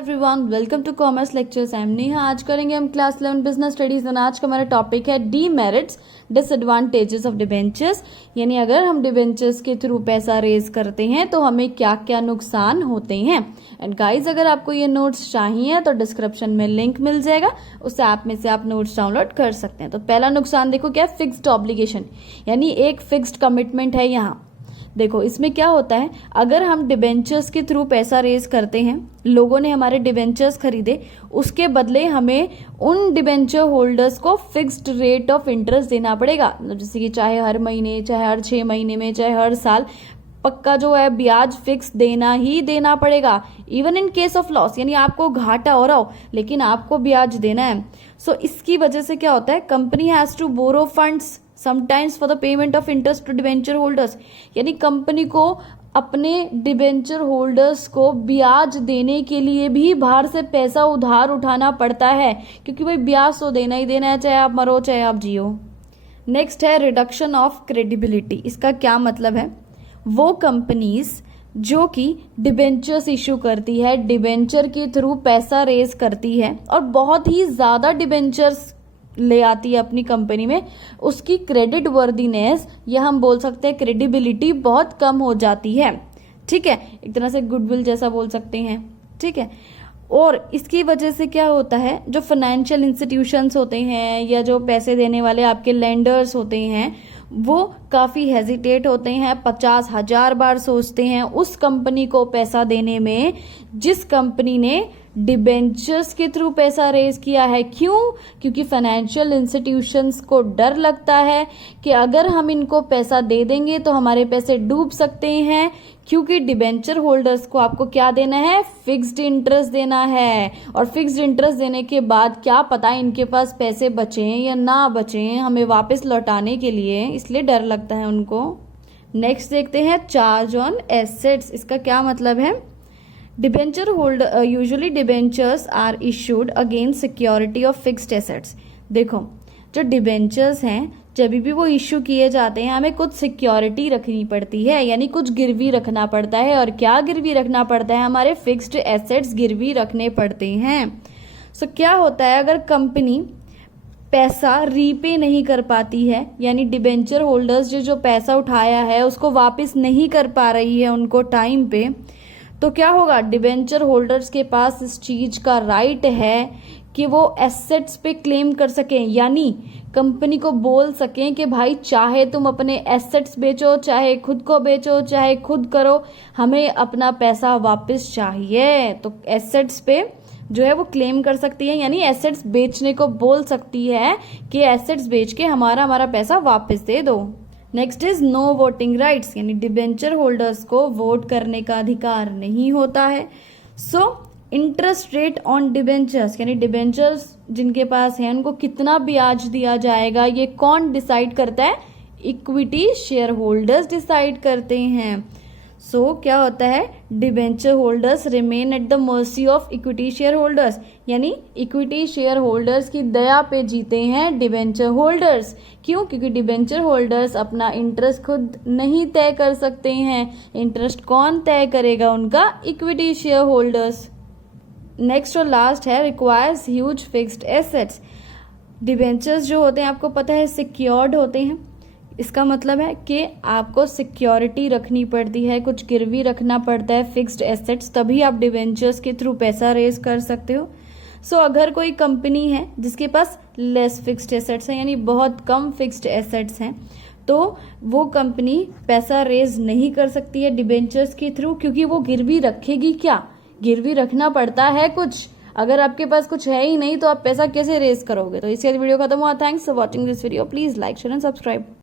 Everyone, welcome to commerce lectures. I am Neha. आज करेंगे हम क्लास 11 बिजनेस स्टडीज एंड आज का हमारा टॉपिक है डीमेरिट्स डिसएडवांटेजेस ऑफ डिबेंचर्स। यानी अगर हम डिबेंचर्स के थ्रू पैसा रेज करते हैं तो हमें क्या क्या नुकसान होते हैं। एंड गाइज, अगर आपको ये नोट्स चाहिए तो डिस्क्रिप्शन में लिंक मिल जाएगा, उस ऐप में से आप नोट्स डाउनलोड कर सकते हैं। तो पहला नुकसान देखो क्या है, फिक्स्ड ऑब्लिगेशन, यानी एक फिक्स्ड कमिटमेंट है। यहाँ देखो इसमें क्या होता है, अगर हम डिबेंचर्स के थ्रू पैसा रेज करते हैं, लोगों ने हमारे डिबेंचर्स खरीदे, उसके बदले हमें उन डिबेंचर होल्डर्स को फिक्स्ड रेट ऑफ इंटरेस्ट देना पड़ेगा। जैसे कि चाहे हर महीने, चाहे हर 6 महीने में, चाहे हर साल, पक्का जो है ब्याज फिक्स देना ही देना पड़ेगा। Even in case of loss, यानी आपको घाटा हो रहा हो लेकिन आपको ब्याज देना है। सो इसकी वजह से क्या होता है, company has to borrow funds sometimes for the payment of interest to debenture holders. यानी कंपनी को अपने डिबेंचर होल्डर्स को ब्याज देने के लिए भी बाहर से पैसा उधार उठाना पड़ता है, क्योंकि भाई ब्याज तो देना ही देना है, चाहे आप मरो चाहे आप जियो। नेक्स्ट है रिडक्शन ऑफ क्रेडिबिलिटी। इसका क्या मतलब है, वो कंपनीज जो कि डिबेंचर्स इशू करती है, डिबेंचर के थ्रू पैसा रेज करती है और बहुत ही ज्यादा डिबेंचर्स ले आती है अपनी कंपनी में, उसकी क्रेडिट वर्दीनेस या हम बोल सकते हैं क्रेडिबिलिटी बहुत कम हो जाती है। ठीक है, एक तरह से गुडविल जैसा बोल सकते हैं। ठीक है, और इसकी वजह से क्या होता है, जो फाइनेंशियल इंस्टीट्यूशंस होते हैं या जो पैसे देने वाले आपके लेंडर्स होते हैं, वो काफ़ी हेजिटेट होते हैं, 50,000 बार सोचते हैं उस कंपनी को पैसा देने में जिस कंपनी ने डिबेंचर्स के थ्रू पैसा रेज किया है। क्यों? क्योंकि फाइनेंशियल इंस्टीट्यूशंस को डर लगता है कि अगर हम इनको पैसा दे देंगे तो हमारे पैसे डूब सकते हैं, क्योंकि डिबेंचर होल्डर्स को आपको क्या देना है, फिक्स्ड इंटरेस्ट देना है। और फिक्स्ड इंटरेस्ट देने के बाद क्या पता इनके पास पैसे बचें या ना बचें हमें वापस लौटाने के लिए, इसलिए डर लगता है उनको। नेक्स्ट देखते हैं चार्ज ऑन एसेट्स। इसका क्या मतलब है, debenture holder usually debentures are issued against security of fixed assets. देखो जो डिबेंचर्स हैं जब भी वो इशू किए जाते हैं हमें कुछ सिक्योरिटी रखनी पड़ती है, यानी कुछ गिरवी रखना पड़ता है। और क्या गिरवी रखना पड़ता है, हमारे फिक्स्ड एसेट्स गिरवी रखने पड़ते हैं। सो क्या होता है, अगर कंपनी पैसा रीपे नहीं कर पाती है, यानी डिबेंचर होल्डर्स जो पैसा उठाया है उसको वापस नहीं कर पा रही है उनको टाइम पे, तो क्या होगा, डिबेंचर होल्डर्स के पास इस चीज का राइट है कि वो एसेट्स पे क्लेम कर सकें, यानी कंपनी को बोल सकें कि भाई चाहे तुम अपने एसेट्स बेचो, चाहे खुद को बेचो, चाहे खुद करो, हमें अपना पैसा वापस चाहिए। तो एसेट्स पे जो है वो क्लेम कर सकती है, यानी एसेट्स बेचने को बोल सकती है कि एसेट्स बेच के हमारा पैसा वापस दे दो। Next is no voting rights, यानी डिबेंचर होल्डर्स को वोट करने का अधिकार नहीं होता है। So interest rate on debentures, यानी डिबेंचर्स जिनके पास है उनको कितना ब्याज दिया जाएगा ये कौन डिसाइड करता है, इक्विटी शेयर होल्डर्स डिसाइड करते हैं। सो क्या होता है, debenture holders remain at the mercy of equity share holders, यानी इक्विटी शेयर होल्डर्स की दया पे जीते हैं डिबेंचर होल्डर्स। क्यों? क्योंकि डिबेंचर होल्डर्स अपना इंटरेस्ट खुद नहीं तय कर सकते हैं। इंटरेस्ट कौन तय करेगा, उनका इक्विटी शेयर होल्डर्स। नेक्स्ट और लास्ट है requires huge fixed assets. Debentures जो होते हैं आपको पता है सिक्योर्ड होते हैं, इसका मतलब है कि आपको सिक्योरिटी रखनी पड़ती है, कुछ गिरवी रखना पड़ता है, फिक्स्ड एसेट्स, तभी आप डिबेंचर्स के थ्रू पैसा रेज कर सकते हो। सो अगर कोई कंपनी है जिसके पास लेस फिक्स्ड एसेट्स हैं, यानी बहुत कम फिक्स्ड एसेट्स हैं, तो वो कंपनी पैसा रेज नहीं कर सकती है डिबेंचर्स के थ्रू, क्योंकि वो गिरवी रखेगी क्या, गिरवी रखना पड़ता है कुछ। अगर आपके पास कुछ है ही नहीं तो आप पैसा कैसे रेज करोगे। तो इसके बाद वीडियो खत्म हुआ। Thanks for watching this video, please like share and subscribe.